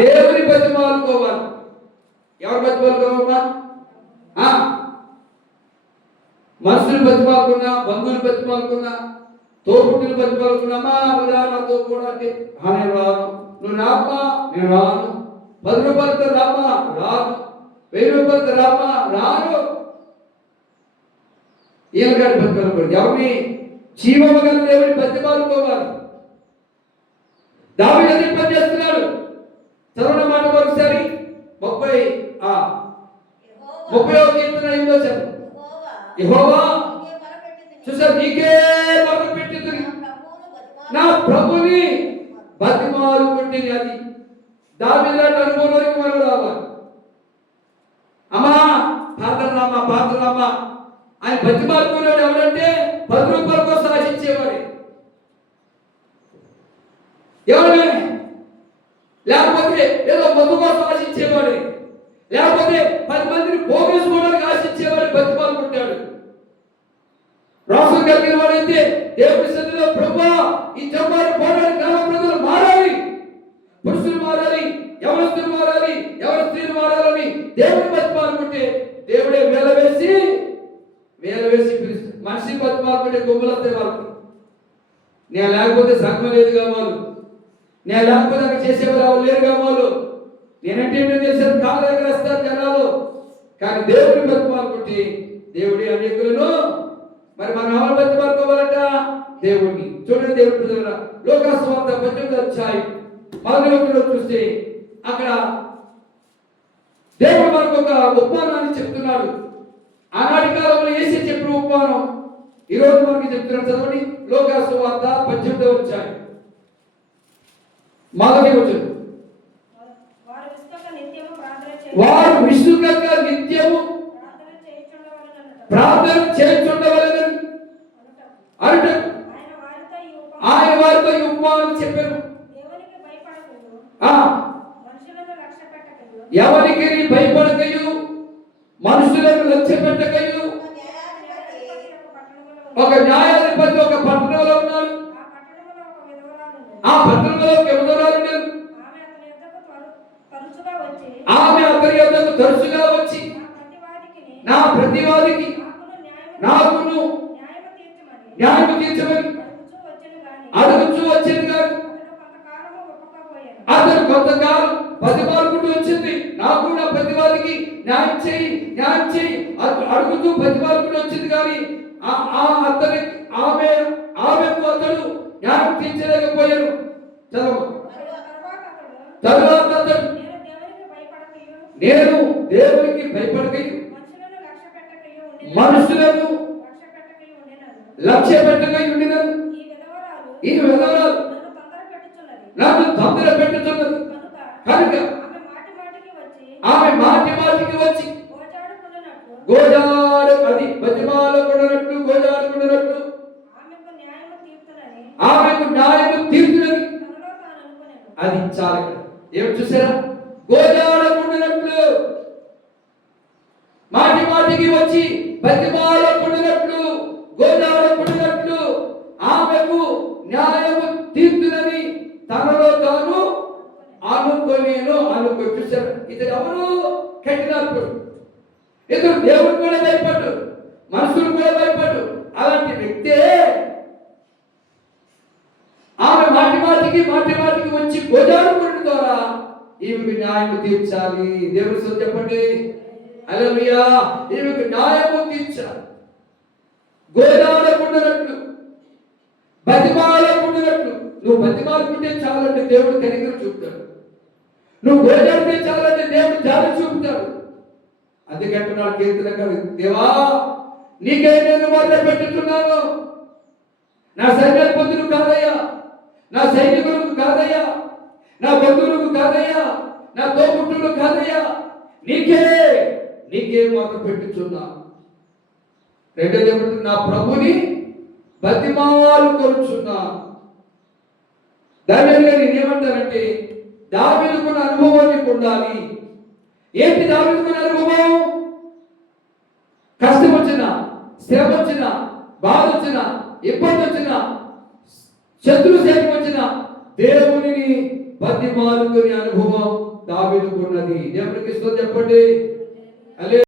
దేవుని బతిమాలుకోవాలి. ఎవరు బతిమాలుకోవాలమ్మా? మనుషులు బతిమాలుకున్నా, బంధువులు బతిమాలుకున్నా, తోబుట్టులు బతిమాలుకున్నామా, నాతో కూడా అంటే నేను రాను, నువ్వు రామ్మా, నేను రాను, 10 రూపాయలతో రామ్మా, రాను, 1000 రూపాయలతో రామ్మా, రాను. ఈయనగాడి బతిమాలుకోవాలి. ఎవరిని? జీవమగల దేవుని బతిమాలుకోవాలి. దావీదు అదే పని చేస్తున్నాడు. చదవన మాట ఒకసారి 30వ కీర్తన 8వ వచనం. యెహోవా చూసారు, నీకే మొరపెట్టుదును, నా ప్రభుని బతిమాలుకుంటుంది. అది దావీదు లాంటి అనుభవంలోకి మనం రావాలి. అమ్మా పాత్రలమ్మా ఆయన బతిమాలుకున్నాడు. ఎవరంటే 10 రూపాయల కోసం ఆశించేవాడే. ఎవరే? లేకపోతే ఏదో మందు కోసం ఆశించేవాడే, లేకపోతే 10 మందిని పోగేసుకోవడానికి ఆశించేవాడు బతిమాలుకుంటాడు. రాసు కలిగిన వాడైతే దేవుని సన్నిధిలో ప్రభువా, ఈ జమ్మారు పోరాడి గ్రామ ప్రజలు మారాలి, పురుషులు మారాలి, యవనస్తులు మారాలి, ఎవరి స్త్రీలు మారాలని దేవుని బతిమాలుకుంటే దేవుడే వేల వేసి పిలుస్తాడు. మనిషి బతిమాలుకుంటే గుమ్మలొస్తాయి వాళ్ళకి. నేను లేకపోతే సంఘం లేదు కావాలి, నేను లేకపోతే అక్కడ చేసేవారు ఎవరు లేరు కావాలి. నేనంటే ఏంటో తెలిసాను, కాళ్ళ దగ్గర వస్తారు జనాలు. కానీ దేవుడిని బతిమాలుకుంటే దేవుడి అనేకులను, మరి మనం ఎవరు బతిమాలుకోవాలంట? దేవుడిని. చూడండి దేవుడి ప్రజలారా, లోకాసు వార్త 18వ అధ్యాయం 11వ చూస్తే అక్కడ దేవుడు మనకు ఒక ఉపమానాన్ని చెప్తున్నాడు. ఆనాటి కాలంలో యేసు చెప్పిన ఉపమానం ఈ రోజు మనకి చెప్తున్నాడు. చదవండి లోకాసు వార్త 18వ అధ్యాయం 1వ వచనం. వారు విసుగక నిత్యము ప్రార్థన చేయుచుండవలెనని అనుట ఆయన వారితో ఈ ఉపమానం చెప్పారు. ఎవరికి భయపడకయు, మనుషులను లక్ష్య పెట్టకయు. ఒక న్యాయాధిపతి ఒక పట్టణంలో ఉన్నాడు. ఆ పట్టణంలో ఒక విధవరాలు ఉండేది. ఆమె అతని యొద్దకు తరచుగా వచ్చి నా ప్రతివాదికి నాకును న్యాయం తీర్చమని అడుగుచూ వచ్చింది. కానీ అతను కొంతకాలం బతిమాలుకుంటూ వచ్చింది. నాకు నా ప్రతివాదికి న్యాయం చేయి అడుగుతూ బతిమాలుకుంటూ వచ్చింది. కానీ ఆమెకు అతడు న్యాయం తీర్చలేకపోయాను. తరువాత అతడు నేను దేవునికి భయపడకయు, మనుషులను లక్ష్య పెట్టకై ఉండినను ఈ విధవరాలు నన్ను తొందర పెట్టుతున్నది కనుక ఆమె మాటికి వచ్చి గోజాడు అది బతిమాలకున్నట్లు గోజాడుకున్నట్లు ఆమెకు న్యాయము తీర్చునని అది చాలా. ఏమి చూసారా? గోజాడకుండినట్లు మాటికి వచ్చి బతిమాలకుండినట్లు గోజాడకుండినట్లు ఆమెకు న్యాయము తీర్చునని తనలో తాను అనుకో. చూసారు? ఇతడు ఎవరు? కఠినాత్ముడు. ఇతడు దేవుడు కూడా భయపడ్డు, మనుషులు కూడా భయపడ్డు. అలాంటి వ్యక్తే ఆమె మాటిమాటికి వచ్చి గోజాడుకున్న ద్వారా ఈమెకు న్యాయము తీర్చాలి. దేవుని సొంత చెప్పండి హల్లెలూయా. ఈమెకు న్యాయము తీర్చాలి. గోజాడకుండానట్లు బతిమాలకుండానట్లు. నువ్వు బతిమాలుకుంటే చాలంటే దేవుడు కనికరం చూపుతాడు. నువ్వు గోజాడితే చాలంటే దేవుడు జాలి చూపుతాడు. అందుకంటున్నాడు కీర్తనకారుడు, దేవా నీకే నేను మొదలు పెట్టుతున్నాను. నా సైన్యాధిపతులు కాదయ్యా, నా సైనికులకు కాదయ్యా, నా బంధువులకు కాదయ్యా, నా తోబుట్టులు కాదయ్యా, నీకే మొదలు పెట్టుచున్నా. రెండోది ఏమంటే నా ప్రభుని బతిమాలు కొలుచున్నా. దాని నేనేమంటానంటే దావీదుకున్న అనుభవం నీకు ఉండాలి. ఏంటి దావీదుకున్న అనుభవం? కష్టం వచ్చినా, శ్రమ వచ్చినా, బాధ వచ్చినా, ఇబ్బంది వచ్చినా, శత్రు సేన వచ్చినా దేవునిని బతిమాలుకునే అనుభవం దావీదుకున్నది. దేవునికి స్తుతి చెప్పండి.